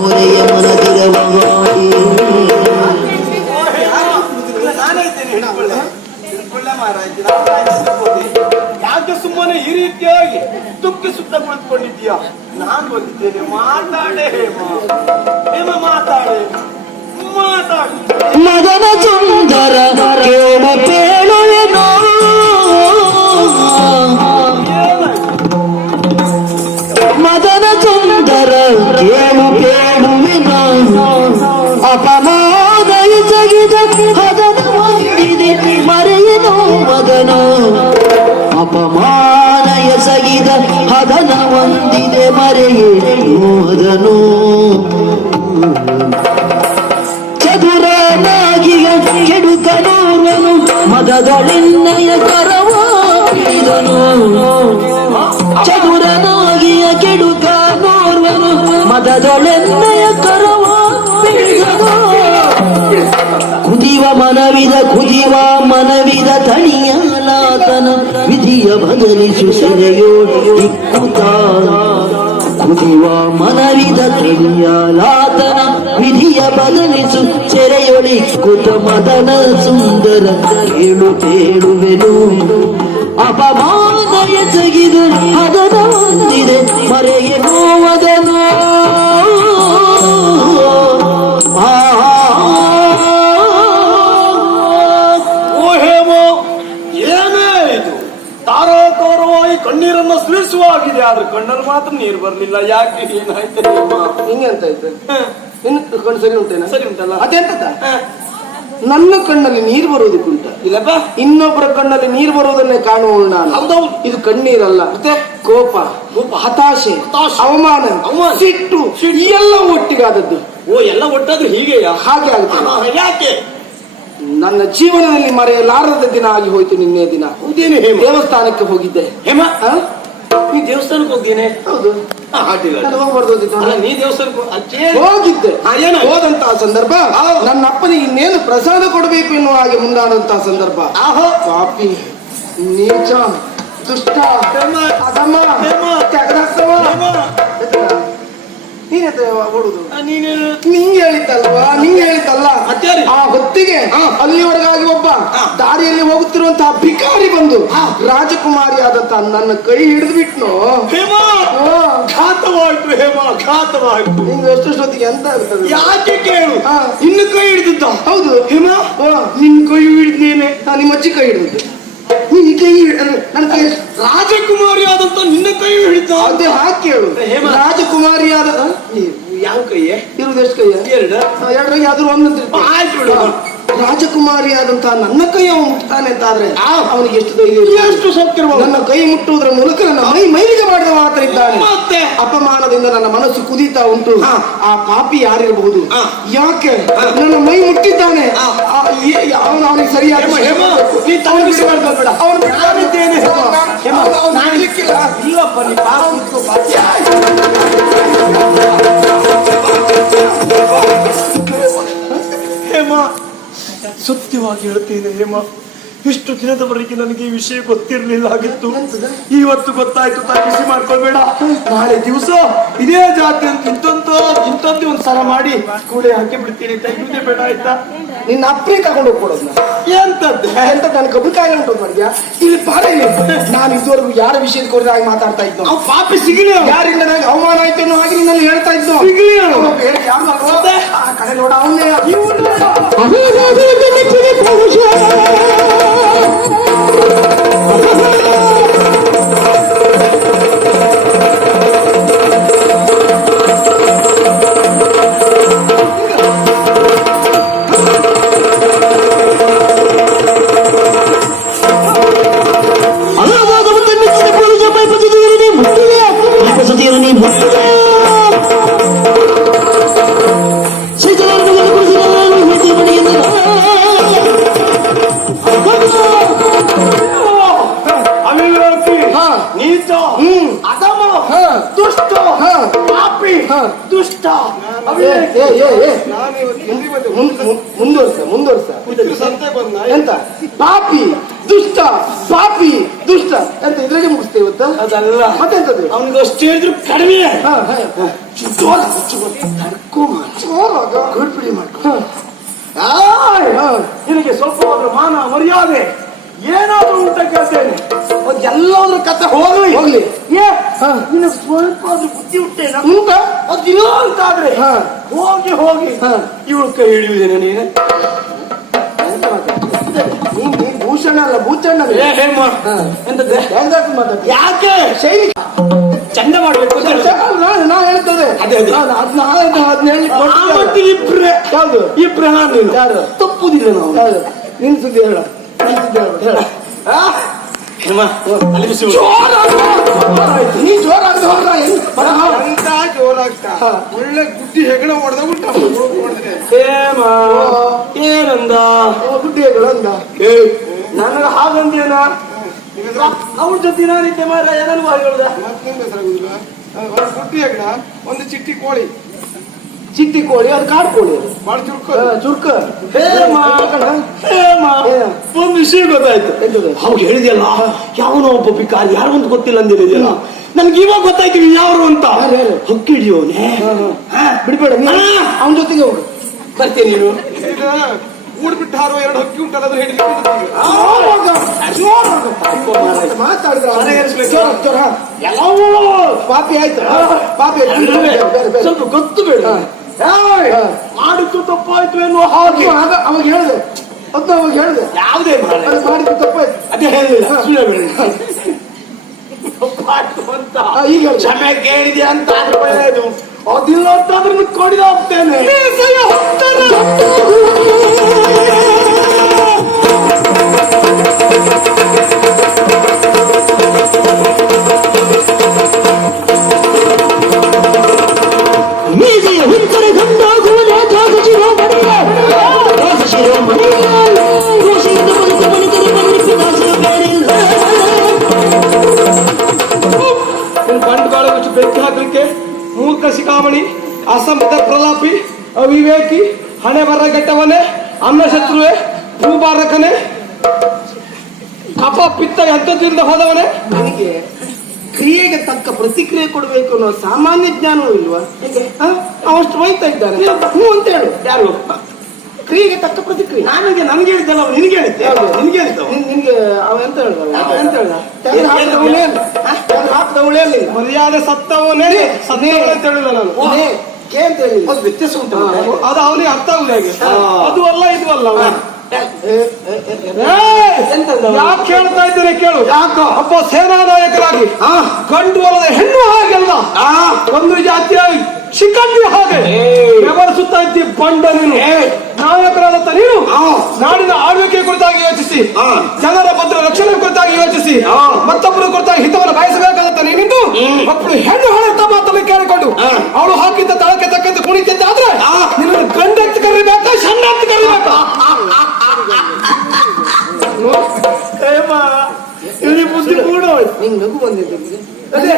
ನಾನು ಕಾಯ್ದಿರ್ಬೋದು. ಯಾಕೆ ಸುಮ್ಮನೆ ಈ ರೀತಿಯಾಗಿ ದುಃಖಿಸುತ್ತ ಕುಳಿತುಕೊಂಡಿದ್ದೀಯ ನಾನು ಬಂದಿದ್ದೇನೆ ಮಾತಾಡೆ ಹೇಮ. ಹೇಮ ಮಾತಾಡೆ ಮಾತಾಡು. ಎಸಗಿದ ಹದನ ಹೊಂದಿದೆ ಮರೆಯೇ ಅದನು ಚದುರನಾಗಿಯ ಕೆಡುಕನೋರನು ಮದದೊಳೆನ್ನಯ ಕರವ ಹಿಡಿದನು ಚದುರನಾಗಿಯ ಕೆಡುಕ ನೋರ್ವನು ಮದದೊಳೆನ್ನಯ ಕರವ ಕುದಿವ ಮನವಿದ ಕುದಿವ ಮನವಿದ ತಣಿಯಲಾತನ ವಿಧಿಯ ಬದಲಿಸು ಸೆರೆಯೋಡಿ ಇಕ್ಕುತ್ತ ಕುದಿವ ಮನವಿದ ತಣಿಯಲಾತನ ವಿಧಿಯ ಬದಲಿಸು ಕುತ ಮದನ ಸುಂದರ ಕೇಳು ತೇಳುವೆನು ಅಪಮಾನ ಎಸಗಿದು ಅದನ ಆದ್ರೆ ಕಣ್ಣಲ್ಲಿ ಮಾತ್ರ ನೀರು ಬರ್ಲಿಲ್ಲ. ಯಾಕೆ ಏನಾಯ್ತು ಹಿಂಗೆ ಅಂತ ಐತೆ ನಿನ್ನ ಕಣ್ಣು ಸರಿ ಉಂಟೇನ? ಸರಿ ಉಂಟಲ್ಲ? ಅದೆಂತದ ನನ್ನ ಕಣ್ಣಲ್ಲಿ ನೀರು ಬರುವುದಕ್ಕುಂಟ ಇಲ್ಲಪ್ಪ. ಇನ್ನೊಬ್ಬರ ಕಣ್ಣಲ್ಲಿ ನೀರು ಬರುವುದನ್ನೇ ಕಾಣುವಳು ನಾನು. ಹೌದೌದು. ಇದು ಕಣ್ಣೀರಲ್ಲ. ಮತ್ತೆ? ಕೋಪ ಕೋಪ. ಹತಾಶೆ. ಅವಮಾನ. ಸಿಟ್ಟು. ಎಲ್ಲ ಒಟ್ಟಿಗಾದದ್ದು. ಓ ಎಲ್ಲ ಒಟ್ಟಾದ್ರೆ ಹೀಗೆ ಹಾಗೆ ಆಗುತ್ತೆ. ಯಾಕೆ? ನನ್ನ ಜೀವನದಲ್ಲಿ ಮರೆಯಲಾರದ ದಿನ ಆಗಿ ಹೋಯ್ತು ನಿನ್ನೆ ದಿನ. ದೇವಸ್ಥಾನಕ್ಕೆ ಹೋಗಿದ್ದೆ. ಹೇಮ? ನೀ ದೇವಸ್ಥಾನಕ್ಕೆ ಹೋಗ್ತೇನೆ. ಹೌದು ನೀ ದೇವಸ್ಥಾನಕ್ಕೆ ಹೋಗಿದ್ದೆ? ಹೋದಂತಹ ಸಂದರ್ಭ ನನ್ನ ಅಪ್ಪನಿಗೆ ಇನ್ನೇನು ಪ್ರಸಾದ ಕೊಡಬೇಕು ಎನ್ನುವ ಹಾಗೆ ಮುಂದಾದಂತಹ ಸಂದರ್ಭ. ಆಹೋ. ಪಾಪಿ ನೀಚ ದುಷ್ಟ ಹೇಮ, ನೀನೆಂತ ಓಡುದು? ನೀನು ನಿಂಗೆ ಹೇಳಿದ್ದಲ್ವಾ? ನಿಂಗೆ ಹೇಳಿದ್ದಲ್ಲ? ಆ ಹೊತ್ತಿಗೆ ಅಲ್ಲಿವರೆಗಾಗಿ ಒಬ್ಬ ದಾರಿಯಲ್ಲಿ ಹೋಗುತ್ತಿರುವಂತಹ ಭಿಕಾರಿ ಬಂದು ರಾಜಕುಮಾರಿ ಆದಂತ ನನ್ನ ಕೈ ಹಿಡಿದು ಬಿಟ್ನು ಘಾತವಾಯ್ತು ಹೇಮ ಘಾತವಾಯ್ತು. ನಿಂಗೆ ಎಷ್ಟೊತ್ತಿಗೆ ಎಂತ ಆಗ್ತದೆ ಯಾಕೆ ಕೇಳು. ಇನ್ನು ಕೈ ಹಿಡಿದಿದ್ದ? ಹೌದು. ಹೇಮ? ನಿನ್ ಕೈ ಹಿಡಿದ್ನೇನೆ? ನಾನು ನಿಮ್ಮ ಅಜ್ಜಿ ಕೈ ಹಿಡಿದು ನೀನ್ ಕೈ ನನ್ನ ಕೈ ರಾಜಕುಮಾರಿ ಆದಂತ ನಿನ್ನ ಕೈ ಹಿಡಿದ ಅದೇ ಹಾಕಿ ಹೇಳು. ಹೇಮ. ರಾಜಕುಮಾರಿ ಆದ? ಯಾವ ಕೈಯೇ? ಇರುವುದು ಎಷ್ಟು ಕೈಯ? ಎರಡು. ಎರಡರಾಗ ಯಾವ್ದು ಒಂದು. ಆಯ್ತು ಬಿಡು. ರಾಜಕುಮಾರಿ ಆದಂತ ನನ್ನ ಕೈ ಅವನು ಮುಟ್ತಾನೆ ಅಂತ ಆದ್ರೆ ಅವನಿಗೆ ಎಷ್ಟು ಧೈರ್ಯ? ಎಷ್ಟು ನನ್ನ ಕೈ ಮುಟ್ಟುವುದರ ಮೂಲಕ ನನ್ನ ಮೈ ಮೈಲಿಗೆ ಮಾಡಿದ ಮಾತ್ರ ಇದ್ದಾನೆ. ಮತ್ತೆ? ಅಪಮಾನದಿಂದ ನನ್ನ ಮನಸ್ಸು ಕುದೀತಾ ಉಂಟು. ಹಾ. ಆ ಪಾಪಿ ಯಾರಿರಬಹುದು? ಹಾ. ಯಾಕೆ? ನನ್ನ ಮೈ ಮುಟ್ಟಿದ್ದಾನೆ. ಹಾ. ಅವನು ಅವನಿಗೆ ಸರಿಯಾದ ಶಿಕ್ಷೆ ಅವನು ಹೇಮ, ಅವನು ನಾನು-. ಇಲ್ಲಪ್ಪ ನೀ. ಹೇಮ, ಸತ್ಯವಾಗಿ ಹೇಳ್ತೀನಿ ಹೇಮ. ಇಷ್ಟು ದಿನದವರೆಗೆ ನನಗೆ ಈ ವಿಷಯ ಗೊತ್ತಿರಲಿಲ್ಲ ಆಗಿತ್ತು. ಇವತ್ತು ಗೊತ್ತಾಯ್ತು ತಾ ಬಿಸಿ ಮಾಡ್ಕೊಳ್ಬೇಡ ನಾಳೆ ದಿವಸ ಇದೇ ಜಾತಿ ಅಂತ ಇಂತಂತ ಒಂದು ಸಲ ಮಾಡಿ. ಕೂಡೆ ಹಾಕಿ ಬಿಡ್ತೀನಿ. ಬೇಡ ಆಯ್ತಾ? ನಿನ್ನ ಅಪ್ರಿ ತಗೊಂಡು ಹೋಗ್ಕೊಡೋದು ಎಂತದ್ದು ಎಂತ ನನ್ನ ಕಬ್ಬು ಕಾಯಿ ಉಂಟು ಮಾಡಿದ್ಯಾ ಇಲ್ಲಿ ಬಾರ ಇಲ್ಲಿ ನಾನು ಇದುವರೆಗೂ ಯಾರ ವಿಷಯದ ಕುರಿತಾಗಿ ಮಾತಾಡ್ತಾ ಇದ್ದು ಅವ್ ಪಾಪಿ ಸಿಗಲಿ ಯಾರಿಂದ ನನಗೆ ಅವಮಾನ ಆಯ್ತು ಅನ್ನೋ ಹಾಗೆ ನಿನ್ನಲ್ಲಿ ಹೇಳ್ತಾ ಇದ್ದು ಸಿಗಲಿ ಯಾರು? ಆ ಕಡೆ ನೋಡ ಅವನೇ ಮುಂ- ಮುಂ- ಮುಂದುವರ್ಸ ಮುಂದುವರ್ಸ ಎಂತ? ಪಾಪಿ ದುಷ್ಟ ಪಾಪಿ ದುಷ್ಟ. ಎಂತ ಇದ್ರಾಗೆ ಮುಗಿಸ್ತೇವೆ ಇವತ್ತು? ಅದಲ್ಲ. ಮತ್ತೆಂತದ್ದು? ಅವನಿಗೆ ಅಷ್ಟು ಹೇಳಿದ್ರು ಕಡಿಮೆ. ಮಾಡ್ಕೊ. ನಿನಗೆ ಸ್ವಲ್ಪ ಮಾನ ಮರ್ಯಾದೆ. ಏನಾದ್ರೂ ಊಟ ಕೇಳ್ತೇನೆ ಎಲ್ಲಾದ್ರೂ ಕತೆ ಹೋಗ್ಲಿ. ಹೋಗ್ಲಿ. ಏ ನಿನ್ನ ಸ್ವಲ್ಪ ಆದ್ರೂ ಬುದ್ಧಿ ಹುಟ್ಟೇನ ಊಟ ಅದಿಲ್ಲ ಅಂತ ಆದ್ರೆ ಹೋಗಿ ಹೋಗಿ. ಇವಳು ಕೈ ಹಿಡಿಯುವುದೇನೆ ನೀನು? ಭೂಷಣ ಅಲ್ಲ ಭೂಚಣ್ಣ. ಎಂತದ್ದೆ? ಯಾಕೆ? ಶೈಲಿ. ಚಂದ ಮಾಡ್ಬೇಕು ನಾ ಹೇಳ್ತದೆ ಇಬ್ರೆ ಯಾವ್ದು? ಇಬ್ರೆ ನಾನು ಯಾರು? ತಪ್ಪುದಿಲ್ಲ ನಾವು? ನಿನ್ ಸುದ್ದಿ ಹೇಳ. ಅಂತ ಜೋರಾಗ್ತಾ. ಒಳ್ಳೆ ಗುಡ್ಡಿ ಹೆಗಲ ಹೊಡೆದ ಉಂಟ ಏನಂದ ಗುಡ್ಡಿ ಗುಡ್ಡಿಗಳು ಅಂದ ನನಗ ಹಾಗಂದೇನ ಅವ್ರ ಜೊತೆ ನಾನಿದ್ದೆ ಮಾರ ಏನನ್ನು ಹೇಳ್ದ ಗುಡ್ಡಿ ಹೆಗ್ಡಾ ಒಂದು ಚಿಟ್ಟಿ ಕೋಳಿ ಚಿಟ್ಟಿ ಕೋಳಿ ಅದು ಕಾಡು ಕೋಳಿ ಬಾಳ ಚುರುಕ? ಒಂದು ವಿಷಯ ಗೊತ್ತಾಯ್ತು? ಅವ್ರು ಹೇಳಿದ್ಯಲ್ಲ ಯಾವನೋ ಒಬ್ಬ ಪಿಕಾರ್ ಯಾರು ಅಂತ ಗೊತ್ತಿಲ್ಲ ಅಂದಿದೆಯಲ್ಲ ನನ್ಗೆ ಇವಾಗ ಗೊತ್ತಾಯ್ತು ಯಾರು ಅಂತ. ಹಕ್ಕಿಡಿಯೋನೇ ಯಾರು? ಹಕ್ಕಿ ಹಿಡಿಯೋನೆ? ಬಿಡ್ಬೇಡ ಅವನ ಜೊತೆಗೆ ಹೋಗು. ಬರ್ತೀನಿ ನೀನು? ಹಾರೋ ಎರಡು ಹಕ್ಕಿ ಉಂಟಲ್ಲ. ಮಾತಾಡಿದ್ರ ಎಲ್ಲವೂ ಪಾಪಿ ಆಯ್ತು. ಪಾಪಿ. ಸ್ವಲ್ಪ ಗೊತ್ತು ಬೇಡ. ಮಾಡಿದ್ದು ತಪ್ಪಾಯ್ತು ಎನ್ನುವ ಹಾಗೆ. ಆಗ ಅವಾಗ ಹೇಳಿದೆ. ಅಂತ ಅವಾಗ ಹೇಳಿದೆ. ಯಾವುದೇ ಮಾಡಿತು ಮಾಡಿದ್ದು ತಪ್ಪಾಯ್ತು. ಅದೇ ಹೇಳಿಲ್ಲ. ತಪ್ಪಾಯ್ತು ಅಂತ. ಈಗ. ಕ್ಷಮೆ ಕೇಳಿದೆ ಅಂತ ಆದ್ರೆ ಒಳ್ಳೆಯದು. ಅದಿಲ್ಲ ಅಂತ ಅದನ್ನು ಕೊಡಿದ ಪಿತ್ತ ಎಂತದಿಂದ ಹೋದವನೇ ನನಗೆ ಕ್ರಿಯೆಗೆ ತಕ್ಕ ಪ್ರತಿಕ್ರಿಯೆ ಕೊಡಬೇಕು ಅನ್ನೋ ಸಾಮಾನ್ಯ ಜ್ಞಾನವೂ ಇಲ್ವಾ? ಅವಷ್ಟು ಹೋಯ್ತಾ ಇದ್ದಾನೆ. ಹ್ಞೂ ಅಂತ ಹೇಳು. ಯಾರು? ಕ್ರಿಯೆಗೆ ತಕ್ಕ ಪ್ರತಿಕ್ರಿಯೆ. ನನಗೆ ನನ್ಗೆ ಹೇಳಿದ್ದಲ್ಲ ಅವ್ನು ನಿನಗೆ ಹೇಳಿದ್ದೆ. ನಿನ್ಗೆ ನಿನಗೆ ಹೇಳಿದ್ದು ನಿನ್- ನಿನ್ಗೆ ಅವ ಎಂತ ಹೇಳ್ದ? ಎಂತ ಹೇಳ್ದ? ತೆಗೆದು ಹಾಕಿದವಳೇ ತೆಗೆದು ಹಾಕಿದವಳೇ ಅಲ್ಲಿ ಮರ್ಯಾದೆ ಸತ್ತವನೇ ಸತ್ತವನೇ ಅಂತ ಹೇಳಿಲ್ಲ ನಾನು. ಕೆ ಅಂತ ಹೇಳಿ. ಅದು ವ್ಯತ್ಯಾಸ ಉಂಟು ಅದು ಅವನಿಗೆ ಅರ್ಥ ಆಗುದು ಹೇಗೆ? ಅದು ಅಲ್ಲ ಇದು ಅಲ್ಲ. ಯಾಕೆ ಹೇಳ್ತಾ ಇದ್ದೀನಿ ಕೇಳು ಯಾಕೋ? ಅಪ್ಪ ಸೇನಾ ನಾಯಕರಾಗಿ. ಗಂಡು ಅಲ್ಲದ ಹೆಣ್ಣು ಹಾಗೆಲ್ಲ ಒಂದು ಜಾತಿಯ ಶಿಖಂಡಿ ಹಾಗೆ. ವ್ಯವಹರಿಸುತ್ತಾ ಇದ್ದಿ ಬಂಡ ನೀನು. ನಾಯಕರಾದಂತ ನೀನು ನಾಡಿನ ಆಳ್ವಿಕೆ ಕುರಿತಾಗಿ ಯೋಚಿಸಿ. ಜನರ ಭದ್ರ ರಕ್ಷಣೆ ಕುರಿತಾಗಿ ಯೋಚಿಸಿ. ಮತ್ತೊಬ್ಬರ ಕುರಿತಾಗಿ ಹಿತವನ್ನು ಬಯಸಬೇಕಾದಂತ ನೀನಿಂದು ಒಬ್ಬಳು ಹೆಣ್ಣು ಹಾಳಂತ ಮಾತನ್ನು ಕೇಳಿಕೊಂಡು. ಅವಳು ಹಾಕಿದ್ದ ತಳಕ್ಕೆ ತಕ್ಕಂತೆ ನಿಂಗ್ ನಗು ಅದೇ.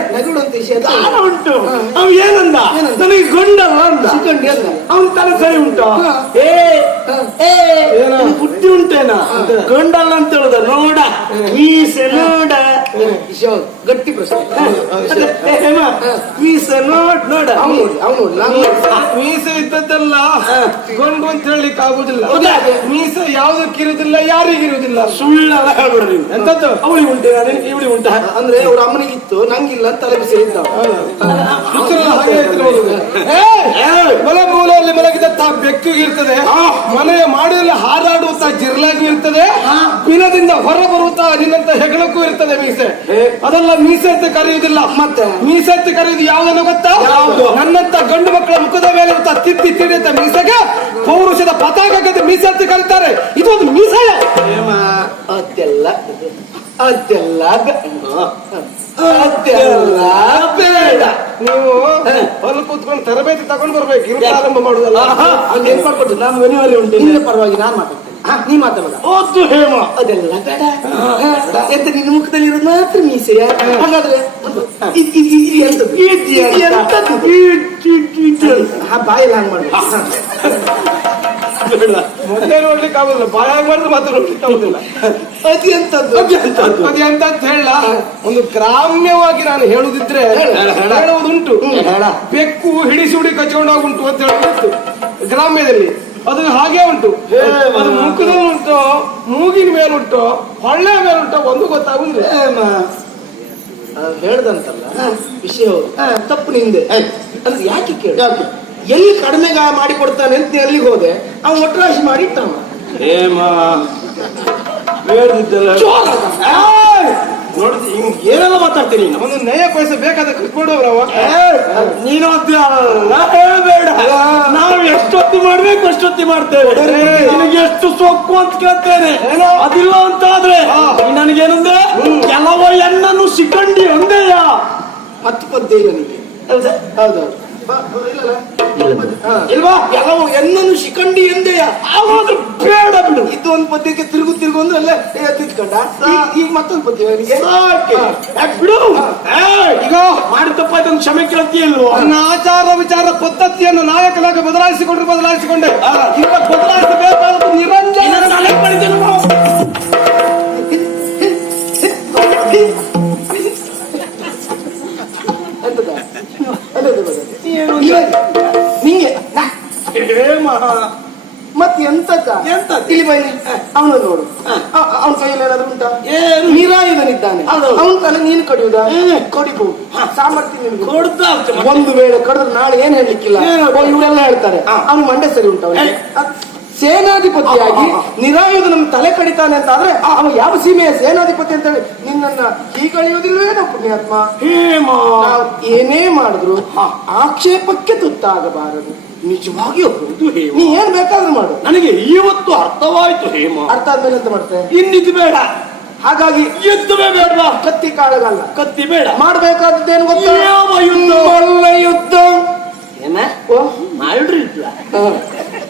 ಉಂಟು. ಅವ ಏನಂದ? ನನಗೆ ಗಂಡಲ್ಲ ಅಂದ ಸಿಕ್ಕಂಡು ಎಂದ? ಅವನ ತಲೆ ಸರಿ ಉಂಟು. ಏ ಹಾ. ಏ ನಿನಗೆ ಬುದ್ಧಿ ಉಂಟೇನ ಗೊಂಡಲ್ಲ ಅಂತ ಹೇಳುದ ನೋಡ ಮೀಸೆ ನೋಡ. ಗಟ್ಟಿ ಪ್ರಶ್ನೆ. ಮೀಸೆ ನೋಡ್ ನೋಡ. ಅವನು. ಮೀಸೆ ಇದ್ದದ್ದೆಲ್ಲ. ಗಂಡು ಅಂತ ಹೇಳಲಿಕ್ಕೆ ಆಗುದಿಲ್ಲ? ಮೀಸೆ ಯಾವ್ದಕ್ಕಿರುದಿಲ್ಲ ಯಾರಿಗಿರುವುದಿಲ್ಲ ಸುಳ್ಳೆಲ್ಲ ಹೇಳ್ಬಿಡ ನೀವು. ಎಂತದ್ದು? ಅವಳಿ ಉಂಟೇನ ಇವಳಿ ಉಂಟ. ಅಂದ್ರೆ ಅವ್ರ ಅಮ್ಮನಿಗಿತ್ತು ನಂಗಿಲ್ಲ ಅಂತ ತಲೆ ಬಿಸಿ ಇದ್ದ ಮನೆ ಮೂಲೆಯಲ್ಲಿ ಮಲಗಿದಂತ ಬೆಕ್ಕಿಗೆ ಇರ್ತದೆ. ಮನೆಯ ಮಾಡಿದಲ್ಲಿ ಹಾರಾಡುವಂತ ಜಿರ್ಲಾಗಿ ಇರ್ತದೆ. ಬಿಲದಿಂದ ಹೊರ ಬರುವಂತ ನಿನ್ನಂತ ಹೆಗಣಕ್ಕೂ ಇರ್ತದೆ ಮೀಸೆ. ಅದೆಲ್ಲ ಮೀಸೆ ಅಂತ ಕರೆಯುವುದಿಲ್ಲ. ಮತ್ತೆ? ಮೀಸೆ ಅಂತ ಕರೆಯುವುದು ಯಾವುದನ್ನು ಗೊತ್ತಾ? ನನ್ನಂತ ಗಂಡು ಮಕ್ಕಳ ಮುಖದ ಮೇಲೆ ತಿತ್ತಿ ತಿಡಿಯಂತ ಮೀಸೆಗೆ ಪೌರುಷದ ಪತಾಕಕ್ಕೆ ಮೀಸೆ ಅಂತ ಕರೀತಾರೆ. ಇದು ಒಂದು ಮೀಸೆ. ಅದೆಲ್ಲ ಅದೆಲ್ಲ ಅದೆಲ್ಲ ಬೇಡ. ನೀವು ಹೊಲ ಕೂತ್ಕೊಂಡು ತರಬೇತಿ ತಗೊಂಡು ಬರ್ಬೇಕು. ಆರಂಭ ಪ್ರಾರಂಭ ಮಾಡುದಲ್ಲ. ಅವ್ನು ಏನ್ ಮಾಡ್ಕೊಟ್ಟು ನಾನು ಅನಿವಾರ್ಯ ಉಂಟು. ಪರವಾಗಿ ನಾನು ಮಾತಾಡ್ತೇನೆ. ನೀ ಮಾತಾಡ ಓದ್ದು ಹೇಮ. ಅದೆಲ್ಲ ಬೇಡ. ಎಂತ ನಿನ್ನ ಮುಖದಲ್ಲಿ ಇರೋದು ಮಾತ್ರ ಮೀಸೆ. ಹಾಗಾದ್ರೆ ಬಾಯಲ್ಲಿ ಹಂಗ್ ನೋಡ್ಲಿಕ್ಕೆ ಆಗುದಿಲ್ಲ. ಬಾಯಾಗ ಮಾಡಿದ್ರೆ ನೋಡ್ಲಿಕ್ಕೆ ಆಗುದಿಲ್ಲ. ಎಂತ ಅಂತ ಹೇಳ. ಒಂದು ಗ್ರಾಮ್ಯವಾಗಿ ನಾನು ಹೇಳುದಿದ್ರೆ ಹೇಳುವುದುಂಟು. ಹೇಳ. ಬೆಕ್ಕು ಹಿಡಿಸುಡಿ ಹುಡಿ ಕಚ್ಕೊಂಡು ಉಂಟು ಅಂತ ಹೇಳುವುದುಂಟು. ಗ್ರಾಮ್ಯದಲ್ಲಿ. ಅದು ಹಾಗೆ ಉಂಟು. ಅದು ಮುಖದಲ್ಲಿ ಉಂಟು ಮೂಗಿನ ಮೇಲುಂಟು ಹೊಳ್ಳೆ ಮೇಲುಂಟು ಒಂದು ಗೊತ್ತಾಗುದಿಲ್ಲ. ಹೇಳ್ದಂತಲ್ಲ ವಿಷಯ ತಪ್ಪು ನಿಂದೆ. ಅದು ಯಾಕೆ ಕೇಳಿ? ಎಲ್ಲಿ ಕಡಿಮೆ ಗಾ- ಮಾಡಿ ಕೊಡ್ತಾನೆ ಅಂತ ಎಲ್ಲಿಗೆ ಹೋದೆ? ಅವ್ನು ಒಟ್ಟರಾಶಿ ಮಾಡಿ ಇಟ್ಟಾನ ಹೇಳ್ದಿದ್ದಲ್ಲ. ನೋಡಿದ್ ಹಿಂಗ್ ಏನೆಲ್ಲ ಮಾತಾಡ್ತೀನಿ? ನೀನು ಒಂದು ನಯ ಪೈಸೆ ಬೇಕಾದ್ರೆ ಕಟ್ಕೊಂಡವ್ರವ ನೀನು ಹೇಳ್ಬೇಡ. ನಾವು ಎಷ್ಟೊತ್ತಿ ಮಾಡ್ಬೇಕು ಅಷ್ಟೊತ್ತಿ ಮಾಡ್ತೇವೆ. ನಿನಗೆ ಎಷ್ಟು ಸೊಕ್ಕು ಅಂತ ಕೇಳ್ತೇನೆ. ಅದಿಲ್ಲ ಅಂತ ಆದ್ರೆ ನನಗೇನಂದ್ರೆ ಕೆಲವ ಎಣ್ಣನ್ನು ಸಿಕ್ಕಂಡಿ ಒಂದೇಯ ಹತ್ತು ಪದ್ಯ ಇಲ್ಲ ನಿಮಗೆ ಹೌದೌದು. ಇಲ್ವಾ? ಕೆಲವು ಎನ್ನನ್ನು ಶಿಖಂಡಿ ಎಂದೆಯ ಆವಾದ್ರೂ ಬೇಡ ಬಿಡು. ಇದು ಒಂದು ಪದ್ಯಕ್ಕೆ ತಿರುಗು ತಿರುಗು ಅಂದ್ರೆ ಅಲ್ಲೇ ತಿತ್ಕೊಂಡ ಈಗ ಮತ್ತೊಂದು ಪದ್ಯ ಅವನಿಗೆ ಸಾಕೆ. ಯಾಕ್ ಬಿಡು? ಈಗ ಮಾಡಿದ ತಪ್ಪಾಯ್ತು ಕ್ಷಮೆ ಕೇಳ್ತೀಯಲ್ವೋ ನನ್ನ ಆಚಾರ ವಿಚಾರ ಪದ್ಧತಿಯನ್ನು ನಾಯಕನಾಗ ಬದಲಾಯಿಸಿಕೊಂಡ್ರೆ ಬದಲಾಯಿಸಿಕೊಂಡೆ. ಈಗ ಬದಲಾಯಿಸಬೇಕಾದ ನಿರಂಜನ. ನಿಂಗೆ ಮತ್ತೆ ಎಂತದ ಎಂತ ಇಲ್ಲಿ ಬೈಲಿ ಅವನು ನೋಡು. ಅವನ ಕೈಯಲ್ಲಿ ಏನಾದ್ರು ಉಂಟಾ? ಏನು? ನಿರಾಯುಧನಿದ್ದಾನೆ. ಅವನ ತಲೆ ನೀನು ಕಡಿಯುದ? ಕಡಿಬಹುದು ಸಾಮರ್ಥ್ಯ ನಿನಗೆ. ಕೊಡ್ತಾ. ಒಂದು ವೇಳೆ ಕಡಿದ್ರೆ ನಾಳೆ ಏನ್ ಹೇಳಲಿಕ್ಕಿಲ್ಲ? ಇವರೆಲ್ಲ ಹೇಳ್ತಾರೆ. ಅವನು ಮಂಡೆ ಸರಿ ಉಂಟು ಸೇನಾಧಿಪತಿಯಾಗಿ ನಿರಾಯುಧ ನಮ್ಮ ತಲೆ ಕಡಿತಾನೆ ಅಂತ ಆದ್ರೆ ಅವ ಯಾವ ಸೀಮೆಯ ಸೇನಾಧಿಪತಿ ಅಂತ ಹೇಳಿ ನಿನ್ನನ್ನ ಹೀಗಳಿಯುವುದಿಲ್ವೇನೋ ಪುಣ್ಯಾತ್ಮ? ಹೇಮ. ನಾವು ಏನೇ ಮಾಡಿದ್ರು ಆಕ್ಷೇಪಕ್ಕೆ ತುತ್ತಾಗಬಾರದು. ನಿಜವಾಗಿಯೂ ಹೌದು ಹೇಮ. ನೀ ಏನ್ ಬೇಕಾದ್ರೂ ಮಾಡು. ನನಗೆ ಇವತ್ತು ಅರ್ಥವಾಯ್ತು ಹೇಮ. ಅರ್ಥ ಆದ್ಮೇಲೆ ಅಂತ ಮಾಡ್ತೆ? ಇನ್ನಿದು ಬೇಡ. ಹಾಗಾಗಿ ಯುದ್ಧವೇ ಬೇಡವಾ ಕತ್ತಿ ಕಾಳಗಲ್ಲ. ಕತ್ತಿ ಬೇಡ. ಮಾಡ್ಬೇಕಾದದ್ದೇನು ಗೊತ್ತಾ? ಯುದ್ಧ? ಯುದ್ಧ. ಏನ? ಓ, ಮಾಡ್ರಿ.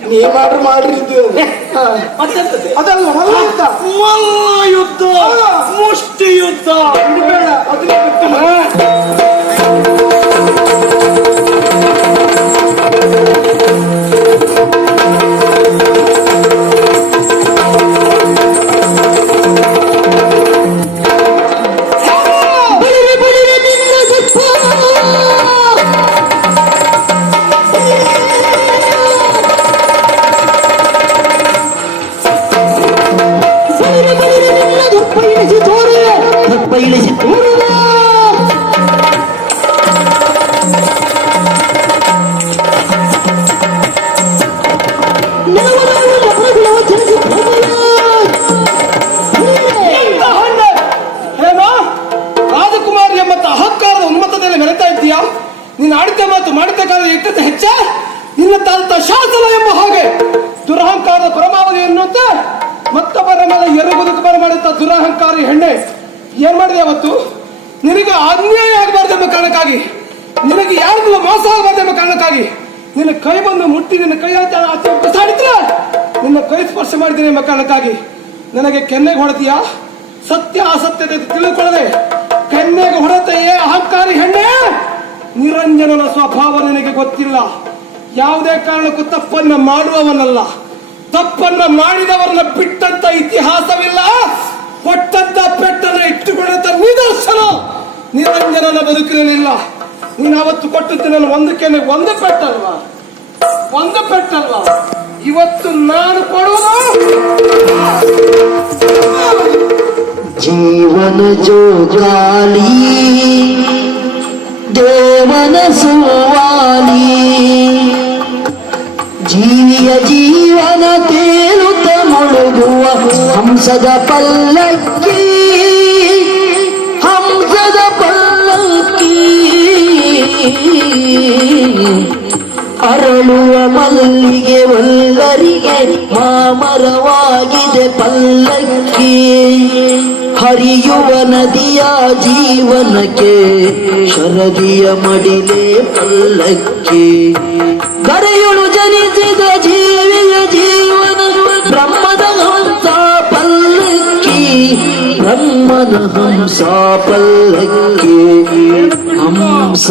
ನೀ ಮಾಡ್ರಿ ಮಾಡ್ರಿ ಇದು ಹ. ಮತ್ತೆಂತದೆ ಅದಲ್ಲ ಮಾಡಿದ್ದೀನಿ ಎಂಬ ನನಗೆ ಕೆನ್ನೆಗೆ ಹೊಡೆತೀಯಾ ಸತ್ಯ ಅಸತ್ಯತೆ ತಿಳಿದುಕೊಳ್ಳದೆ ಕೆನ್ನೆಗೆ ಹೊಡೆತೆಯೇ ಅಹಂಕಾರಿ ಹೆಣ್ಣೆ? ನಿರಂಜನನ ಸ್ವಭಾವ ನಿನಗೆ ಗೊತ್ತಿಲ್ಲ. ಯಾವುದೇ ಕಾರಣಕ್ಕೂ ತಪ್ಪನ್ನ ಮಾಡುವವನಲ್ಲ. ತಪ್ಪನ್ನ ಮಾಡಿದವರನ್ನ ಬಿಟ್ಟಂತ ಇತಿಹಾಸವಿಲ್ಲ. ಕೊಟ್ಟಂತ ಪೆಟ್ಟನ್ನ ಇಟ್ಟುಕೊಂಡಂತ ನಿದರ್ಶನ ನಿರಂಜನನ ಬದುಕಿರಲಿಲ್ಲ ನೀನು ಅವತ್ತು ಕೊಟ್ಟಂತೆ ನನ್ನ ಒಂದು ಕೆನ್ನೆ, ಒಂದು ಪೆಟ್ಟಲ್ವಾ? ಒಂದು ಪೆಟ್ಟಲ್ವಾ? ಇವತ್ತು ನಾನು ಕೊಡೋದು ಜೀವನ ಜೋಗಾಲಿ, ದೇವನ ಸುವಾಲಿ. ಜೀವಿಯ ಜೀವನ ತೇಲುತ್ತ ಮುಳುಗುವ ಹಂಸದ ಪಲ್ಲಕ್ಕಿ ಹಂಸದ ಪಲ್ಲಕ್ಕಿ. ಅರಳುವ ಮಲ್ಲಿಗೆ ಒಲ್ಲರಿಗೆ ಮಾಮರವಾಗಿದೆ ಪಲ್ಲಕ್ಕಿ. ಹರಿಯುವ ನದಿಯ ಜೀವನಕ್ಕೆ ಶರದಿಯ ಮಡಿಲೆ ಪಲ್ಲಕ್ಕಿ. ಕರೆಯುಳು ಜನಿಸಿದ ಜೀವಿಯ ಜೀವನ ಬ್ರಹ್ಮದ ಹಂಸ ಪಲ್ಲಕ್ಕಿ. ಬ್ರಹ್ಮನ ಹಂಸ ಪಲ್ಲಕ್ಕಿ. ಹಂಸ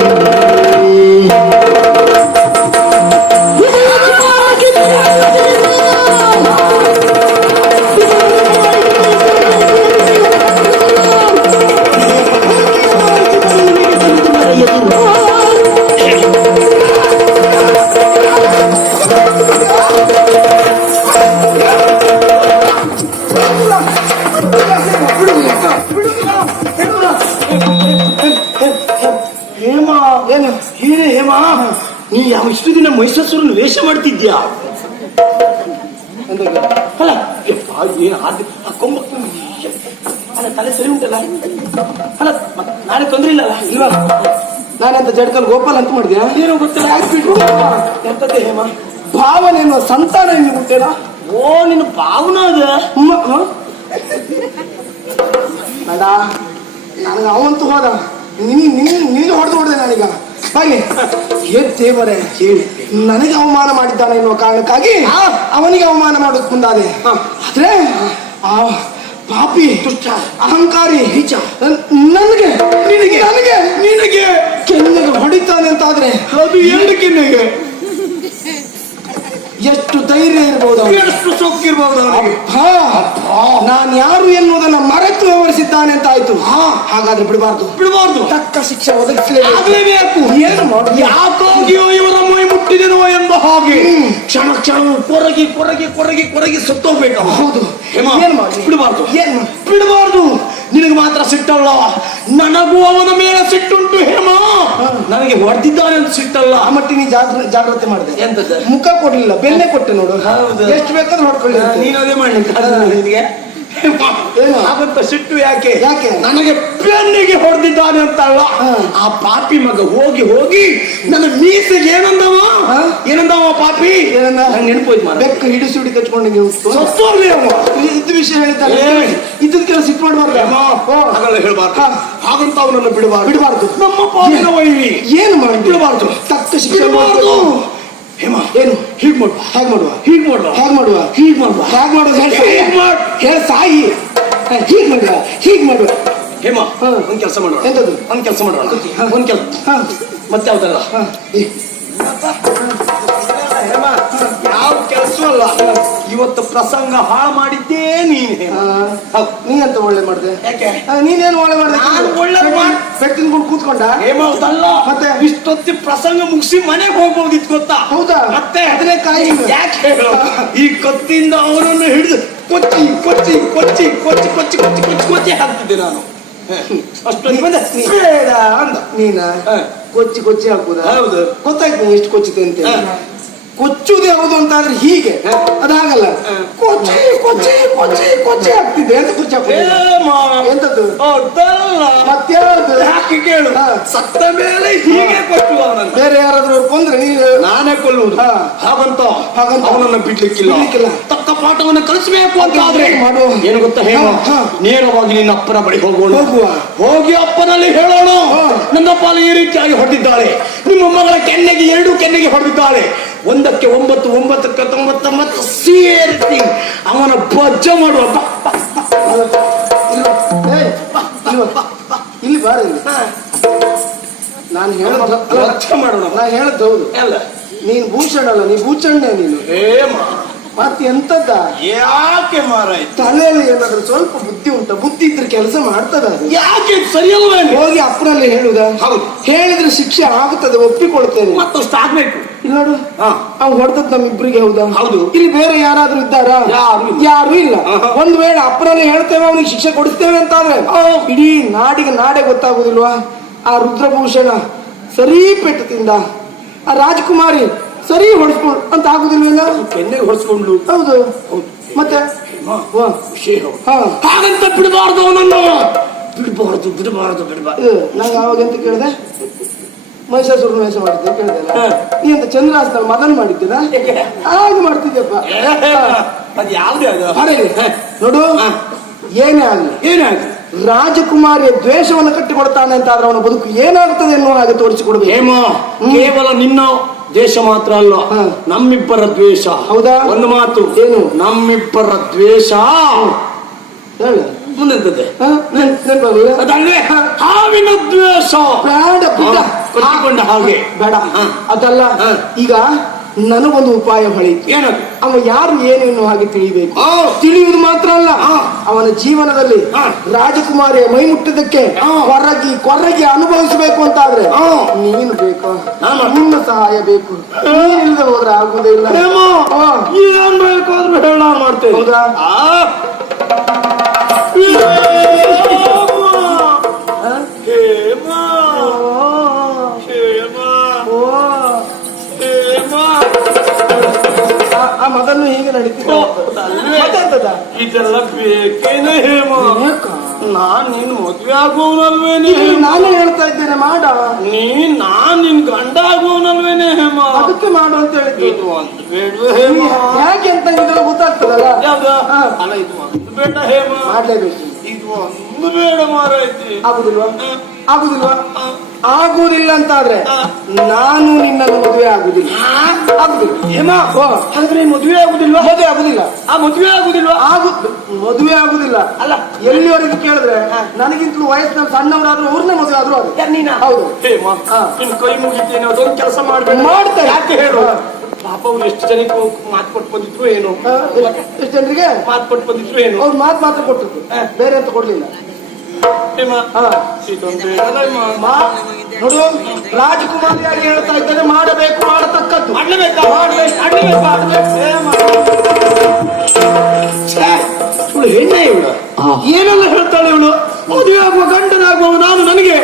ಅಲ್ಲ ನಾಳೆ ತೊಂದ್ರೆ ಇಲ್ಲಲ್ಲ ಇಲ್ವಾ ನಾನೆಂತ ಜಡ್ಕಲ್ ಗೋಪಾಲ್ ಅಂತ ಮಾಡಿದ್ಯಾ? ಏನೋ ಗೊತ್ತಿಲ್ಲ ಆಗ್ಬಿಟ್ಟು ಎಂತದ್ದೇ ಹೇಮ? ಭಾವನೆ ಎನ್ನುವ ಸಂತಾನ ನಿನ್ಗೆ ಹುಟ್ಟೇನಾ ಓ ನಿನ್ನ ಭಾವನ ಅದ. ಬೇಡ ನನಗೆ ಅವಂತೂ ಹೋದ. ನೀನು ನೀನು ನೀನು ಹೊಡೆದು ಹೊಡೆದೆ ನಾನೀಗ. ಹಾಗೆ ಏನ್ ದೇವರೇ ಹೇಳಿ. ನನಗೆ ಅವಮಾನ ಮಾಡಿದ್ದಾನೆ ಎನ್ನುವ ಕಾರಣಕ್ಕಾಗಿ ಅವನಿಗೆ ಅವಮಾನ ಮಾಡೋದು ಮುಂದಾದೆ. ಆದ್ರೆ ಆ ಪಾಪಿ ದುಷ್ಟ ಅಹಂಕಾರಿ ಹಿಚ ನನಗೆ ನಿನಗೆ ನನಗೆ. ನಿನಗೆ. ಕೆನ್ನೆಗೆ ಹೊಡಿತಾನೆ ಅಂತಾದ್ರೆ ಅದು ಎರಡು ಕೆನ್ನೆಗೆ. ಎಷ್ಟು ಧೈರ್ಯ ಇರ್ಬೋದು. ಎಷ್ಟು ಸೊಕ್ಕಿರ್ಬೋದು ಹಾ ನಾನು ಯಾರು ಎನ್ನುವುದನ್ನ ಮರೆತು ವ್ಯವಹರಿಸಿದ್ದಾನೆ ಅಂತ ಆಯ್ತು. ಹಾಗಾದ್ರೆ ಬಿಡಬಾರ್ದು. ಬಿಡಬಾರ್ದು. ತಕ್ಕ ಶಿಕ್ಷೆ ಒದಗಿಸಲೇಬೇಕು. ಯಾಕೋ ಏನು ಮಾಡೋದು? ಯಾಕೋಗಿಯೋ ಇವರ ಮೈ ಮುಟ್ಟಿದೆನೋ ಎಂಬ ಹಾಗೆ. ಕ್ಷಣ ಕ್ಷಣ ಕೊರಗಿ ಕೊರಗಿ ಕೊರಗಿ ಕೊರಗಿ ಸುತ್ತೋಗ್ಬೇಕು ಹೌದು. ಏನ್ ಮಾಡಿ ಬಿಡಬಾರ್ದು. ಏನ್ ಬಿಡಬಾರ್ದು. ನಿನಗೆ ಮಾತ್ರ ಸಿಟ್ಟಲ್ಲ. ನನಗೂ ಅವನ ಮೇಲೆ ಸಿಟ್ಟುಂಟು ಹೇಮ. ನನಗೆ ಹೊಡೆದಿದ್ದಾನೆ ಅಂತ ಸಿಟ್ಟಲ್ಲ. ಆ ಜಾಗ್ರ ಜಾಗ್ರತೆ ಮಾಡಿದೆ. ಎಂತ ಮುಖ ಕೊಡ್ಲಿಲ್ಲ. ಬೆಲ್ಲೆ ಕೊಟ್ಟೆ ನೋಡು. ಹೌದು. ಎಷ್ಟು ಬೇಕಾದ್ರೂ ಹೊಡ್ಕೊಳ್ಳಿ. ನೀನು ಅದೇ ಮಾಡ್ಲಿಕ್ಕೆ ನಿನಗೆ? ಹಾಗಂತ ಸಿಟ್ಟು ಯಾಕೆ? ಯಾಕೆ? ನನಗೆ ಬೆನ್ನಿಗೆ ಹೊಡೆದಿದ್ದಾನೆ ಅಂತಲ್ಲ. ಆ ಪಾಪಿ ಮಗ ಹೋಗಿ ಹೋಗಿ ನನ್ನ ಮೀಸೆಗೆ ಏನಂದವ? ಏನಂದವ ಪಾಪಿ? ಏನನ್ನ? ನಂಗೆ ನೆನಪೋಯ್ತು ಮಾರ ಬೆಕ್ಕು ಹಿಡಿ ಸುಡಿ ನೀವು. ಸತ್ತೋಗ್ಲಿ ಅವ ಇ- ಇದ್ದ ವಿಷಯ ಹೇಳ್ತಾರೆ ಏ. ಇದ್ದದ ಕೆಲಸ ಸಿಟ್ಟು ಮಾಡಬಾರ್ದು. ಹಾಗಲ್ಲ ಹೇಳ್ಬಾರ್ದು. ಹಾಗಂತ ಅವನನ್ನು ಬಿಡಬಾರ್ದು. ಬಿಡಬಾರ್ದು. ನಮ್ಮ ವೈರಿ ಏನು? ಮಾಡಿ ಬಿಡಬಾರ್ದು. ತಕ್ಕ ಶಿಕ್ಷೆ ಬಿಡಬಾರ್ದು. ಹೇಮ ಏನು? ಹೀಗ್ ಮಾಡುವ. ಹೇಗ್ ಮಾಡುವ? ಹೀಗ್ ಮಾಡುವ. ಹೇಗ್ ಮಾಡುವ? ಹೀಗ್ ಮಾಡುವ. ಹೇಗ್ ಮಾಡುವ ಹೇಳಿ ಮಾಡ್. ಹೇಳ ಸಾಯಿ. ಹೀಗ್ ಮಾಡುವ. ಹೀಗ್ ಮಾಡುವ. ಹೇಮ. ಒಂದ್ ಕೆಲಸ ಮಾಡೋಣ. ಎಂತದು? ಒಂದ್ ಕೆಲಸ ಮಾಡೋಣ. ಒಂದ್ ಕೆಲಸ. ಹ, ಮತ್ತೆ ಯಾವ್ದಲ್ಲ ಯಾವ ಕೆಲಸ ಅಲ್ಲ ಇವತ್ತು ಪ್ರಸಂಗ ಹಾಳು ಮಾಡಿದ್ದೇ ನೀನ್ ಅಂತ ಒಳ್ಳೆ ಮಾಡಿದೆ? ಯಾಕೆ? ನೀನೇನು ಒಳ್ಳೆ ಮಾಡಿದೆ? ನಾನು ಒಳ್ಳೆ ಬೆಟ್ಟಿನ ತಿನ್ಕೊಂಡು ಕೂತ್ಕೊಂಡ? ಹೇಮ ಹೌದಲ್ಲ? ಮತ್ತೆ? ಇಷ್ಟೊತ್ತಿ ಪ್ರಸಂಗ ಮುಗಿಸಿ ಮನೆಗೆ ಹೋಗ್ಬೋದಿತ್ತು ಗೊತ್ತಾ? ಹೌದಾ? ಮತ್ತೆ? ಅದನ್ನೇ ಕಾಯಿ ಯಾಕೆ ಹೇಳು? ಈ ಕತ್ತಿಯಿಂದ ಅವರನ್ನು ಹಿಡಿದು ಕೊಚ್ಚಿ ಕೊಚ್ಚಿ ಕೊಚ್ಚಿ ಕೊಚ್ಚಿ ಕೊಚ್ಚಿ ಕೊಚ್ಚಿ ಕೊಚ್ಚಿ ಕೊಚ್ಚಿ ಹಾಕ್ತಿದ್ದೆ ನಾನು. こっちこっちやこうだ。ಹ. ಯಾವುದು ಅಂತ ಆದ್ರೆ ಹೀಗೆ ಅದಾಗಲ್ಲ. ಕೊಚ್ಚಿ ಕೊಚ್ಚಿ ಕೊಚ್ಚಿ ಕೊಚ್ಚಿ ಆಗ್ತಿದೆ ಅಂತ ಕೊಚ್ಚಿ ಹಾಕುದಿಲ್ಲ. ಹೇಮ ಎಂತದ್ದು ಮತ್ಯಾವ್ದು ಯಾಕೆ ಕೇಳು ಸತ್ತ ಮೇಲೆ ಹೀಗೆ ಕೊಟ್ಟು ಅವನನ್ನು ಬೇರೆ ಯಾರಾದ್ರೂ ಕೊಂದ್ರೆ ನೀನು ನಾನೇ ಕೊಲ್ಲುವುದು. ಹಾಗಂತ ಹಾಗಂತ. ಅವನನ್ನ ಬಿಡ್ಲಿಕ್ಕಿಲ್ಲ. ತಕ್ಕ ಪಾಠವನ್ನು ಕಲಿಸಬೇಕು ಅಂತ ಆದ್ರೆ ಮಾಡುವ ಮಾಡು? ಏನು ಗೊತ್ತಾ ಹೇಳ. ನೇರವಾಗಿ ನಿನ್ನ ಅಪ್ಪನ ಬಳಿ ಹೋಗೋಣ ಹೋಗುವ. ಹೋಗಿ ಅಪ್ಪನಲ್ಲಿ ಹೇಳೋಣ. ನನ್ನ ಪಾಲ ಈ ರೀತಿಯಾಗಿ ಹೊಡೆದಿದ್ದಾಳೆ ನಿಮ್ಮ ಮಗಳ ಕೆನ್ನೆಗೆ ಎರಡು ಕೆನ್ನೆಗೆ ಹೊಡೆದಿದ್ದಾಳೆ ಒಂದಕ್ಕೆ ಒಂಬತ್ತು ಒಂಬತ್ತಕ್ಕೆ ತೊಂಬತ್ತೊಂಬತ್ತು ಸೇರ್ತಿ ಅವನ ಬಜ್ಜ ಮಾಡುವ ಇಲ್ಲಿ ಬಾರ ನಾನು ಹೇಳೋದು ಮಾಡೋಣ ನಾನು ಹೇಳದ್ದು ಹೌದು ನೀನು ಭೂಷಣ ಅಲ್ಲ ನೀನು ಭೂಚಣ್ಣ ನೀನು ಮತ್ತೆ ಎಂತದ್ದ ಯಾಕೆ ಮಾರಾಯ? ತಲೆಯಲ್ಲಿ ಏನಾದ್ರೂ ಸ್ವಲ್ಪ ಬುದ್ಧಿ ಉಂಟ? ಬುದ್ಧಿ ಇದ್ರೆ ಕೆಲಸ ಮಾಡ್ತದ ಅದು? ಯಾಕೆ ಸರಿಯಲ್ವೇನು ಹೋಗಿ ಅಪ್ಪನಲ್ಲಿ ಹೇಳುದ? ಹೌದು. ಹೇಳಿದ್ರೆ ಶಿಕ್ಷೆ ಆಗುತ್ತದೆ ಒಪ್ಪಿಕೊಳ್ತೇನೆ. ಮತ್ತಷ್ಟು ಆಗ್ಬೇಕು. ಇಲ್ಲ ನೋಡು. ಹಾ. ಅವ್ನು ಹೊಡೆದದ್ ನಮ್ಮಿಬ್ರಿಗೆ ಹೌದಾ? ಹೌದು. ಇಲ್ಲಿ ಬೇರೆ ಯಾರಾದ್ರೂ ಇದ್ದಾರಾ? ಯಾರು ಇಲ್ಲ. ಯಾರು ಇಲ್ಲ. ಆಹಾ. ಒಂದ್ ವೇಳೆ ಅಪ್ಪನಲ್ಲಿ ಹೇಳ್ತೇವೆ ಅವನಿಗೆ ಶಿಕ್ಷೆ ಕೊಡಿಸ್ತೇವೆ ಓ ಇಡೀ ನಾಡಿಗೆ ನಾಡೆ ಗೊತ್ತಾಗುದಿಲ್ವಾ? ಆ ರುದ್ರಭೂಷಣ ಸರಿ ಪೆಟ್ಟು ತಿಂದ ಆ ರಾಜಕುಮಾರಿ ಸರಿ ಹೊಡ್ಸ್ಕೊಂಡು ಅಂತ ಆಗುದಿಲ್ಲ ಕೆನ್ನೆಗೆ ಹೊಡ್ಸ್ಕೊಂಡು ಹೌದು. ಮತ್ತೆ. ವಿಷಯ ಹಾಗಂತ ಬಿಡಬಾರ್ದು ಅವನನ್ನು ಬಿಡಬಾರ್ದು ಬಿಡಬಾರ್ದು ಬಿಡಬಾರ್ದು. ನಂಗೆ ಅವಾಗ ಎಂತ ಕೇಳಿದೆ? ಮಹಿಷಾಸುರ ವೇಷ ಮಾಡಿದ್ದೆ ಕೇಳಿದೆ. ನೀ ಅಂತ ಚಂದ್ರಾಸ್ತ ಮದನ್ ಮಾಡಿದ್ದೀನ ಹಾಗೆ ಮಾಡ್ತಿದ್ಯಪ್ಪ. ಅದು ಯಾವ್ದೇ ಅದು? ಬರಲಿ ನೋಡು. ಏನೇ ಆಗಲಿ. ಏನಾಗಿ ರಾಜಕುಮಾರಿಯ ದ್ವೇಷವನ್ನು ಕಟ್ಟಿಕೊಡ್ತಾನೆ ಅಂತ ಆದ್ರೆ ಅವನ ಬದುಕು ಏನಾಗ್ತದೆ ಅನ್ನೋ ಹಾಗೆ ತೋರಿಸಿಕೊಡ್ಬೇಕು. ಹೇಮ. ಕೇವಲ ನಿನ್ನ ದ್ವೇಷ ಮಾತ್ರ ಅಲ್ಲ. ಹಾ. ನಮ್ಮಿಬ್ಬರ ದ್ವೇಷ. ಹೌದಾ? ಒಂದು ಮಾತು. ಏನು? ನಮ್ಮಿಬ್ಬರ ದ್ವೇಷ. ಹೇಳು. ಮುಂದೆ ಹಾವಿನ ದ್ವೇಷ. ಬೇಡ ಹಾಗೆ. ಬೇಡ. ಅದಲ್ಲ ಹಾ. ಈಗ ನನಗೊಂದು ಉಪಾಯ ಹೊಳಿತು ಏನದು? ಅವ ಯಾರು ಏನು ಎನ್ನುವ ಹಾಗೆ ತಿಳಿಬೇಕು. ತಿಳಿಯುವುದು ಮಾತ್ರ ಅಲ್ಲ. ಅವನ ಜೀವನದಲ್ಲಿ. ರಾಜಕುಮಾರಿಯ ಮೈ ಮುಟ್ಟದಕ್ಕೆ ಹೊರಗಿ ಕೊರಗಿ ಕೊರಗಿ ಅನುಭವಿಸಬೇಕು ಅಂತಾದ್ರೆ ಆದ್ರೆ ನೀನು ಬೇಕು? ನಾನು. ನಿನ್ನ ಸಹಾಯ ಬೇಕು. ನೀನಿಲ್ಲದೆ ಹೋದ್ರೆ ಆಗುವುದೇ ಇಲ್ಲ. ಏನ್ ಬೇಕಾದ್ರೂ ಹೇಳ ನಾನು ಮಾಡ್ತೇನೆ. ಹೌದಾ? ಇದೆಲ್ಲ ಬೇಕೇನೆ ಹೇಮ ನಾನ್ ನಿನ್ ಮದ್ವೆ ಆಗುವನಲ್ವೇನೆ ಇಲ್ಲಿ ನಾನು ಹೇಳ್ತಾ ಇದ್ದೇನೆ ಮಾಡ. ನೀ ನಾನ್ ನಿನ್ ಗಂಡ ಆಗುವನಲ್ವೇನೆ ಹೇಮ ಅದಕ್ಕೆ ಮಾಡು ಅಂತ ಹೇಳಿದ್ದು. ಅಂತ ಒಂದು ಬೇಡವೇ ಹೇಮ ಯಾಕೆ ಅಂತ ಇದೆಲ್ಲ ಗೊತ್ತಾಗ್ತದಲ್ಲ. ಅಲ್ಲ ಇದು ಒಂದು ಬೇಡ ಹೇಮ. ಮಾಡ್ಲೇಬೇಕು. ಇದು ಒಂದು ಬೇಡ ಆಗುದಿಲ್ವಾ? ಆಗುದಿಲ್ವಾ? ಆಗುದಿಲ್ಲ ಅಂತಾದ್ರೆ ನಾನು ನಿನ್ನನ್ನು ಮದುವೆ ಆಗುದಿಲ್ಲ. ಆಗುದಿಲ್ಲ. ಮದುವೆ ಆಗುದಿಲ್ಲ ಹಾಗಾದ್ರೆ ಮದ್ವೆ ಆಗುದಿಲ್ವಾ? ಮದುವೆ ಆಗುದಿಲ್ಲ. ಆ ಮದುವೆ ಆಗುದಿಲ್ವಾ? ಆಗು ಮದುವೆ ಆಗುದಿಲ್ಲ. ಅಲ್ಲ. ಎಲ್ಲಿವರೆಗೆ ಕೇಳಿದ್ರೆ ನನಗಿಂತಲೂ ವಯಸ್ಸಿನಲ್ಲಿ ಸಣ್ಣವರಾದ್ರೂ ಅವ್ರನ್ನ ಮದುವೆ ಆದ್ರೂ ಅದು ನೀನ? ಹೌದು. ನಿನ್ ಕೈ ಮುಗಿತೇನೆ ಅದೊಂದು ಕೆಲಸ ಮಾಡ್ಬೇಕು ಮಾಡ್ತಾರೆ. ಯಾಕೆ ಹೇಳು? ಹಾ. ಪಾಪ ಅವ್ರು ಎಷ್ಟು ಜನಕ್ಕೆ ಮಾತು ಕೊಟ್ಟು ಬಂದಿದ್ರು ಏನು? ಎಷ್ಟು ಜನರಿಗೆ? ಮಾತು ಕೊಟ್ಟು ಬಂದಿದ್ರು ಏನು? ಅವ್ರು ಮಾತು ಮಾತ್ರ ಕೊಟ್ಟಿದ್ರು ಬೇರೆ ಅಂತ ಕೊಡ್ಲಿಲ್ಲ. ನೋಡು ರಾಜಕುಮಾರಿಯಾಗಿ ಹೇಳ್ತಾ ಇದ್ದಾರೆ ಮಾಡಬೇಕು ಮಾಡತಕ್ಕದ್ದು. ಮಾಡಬೇಕು. ಮಾಡಬೇಕು ಹೆಣ್ಣೆ ಇವಳು. ಏನೆಲ್ಲ ಹೇಳ್ತಾಳೆ ಇವಳು? ಮದುವೆ ಆಗುವ ಗಂಡನಾಗುವ ನಾನು ನನಗೆ.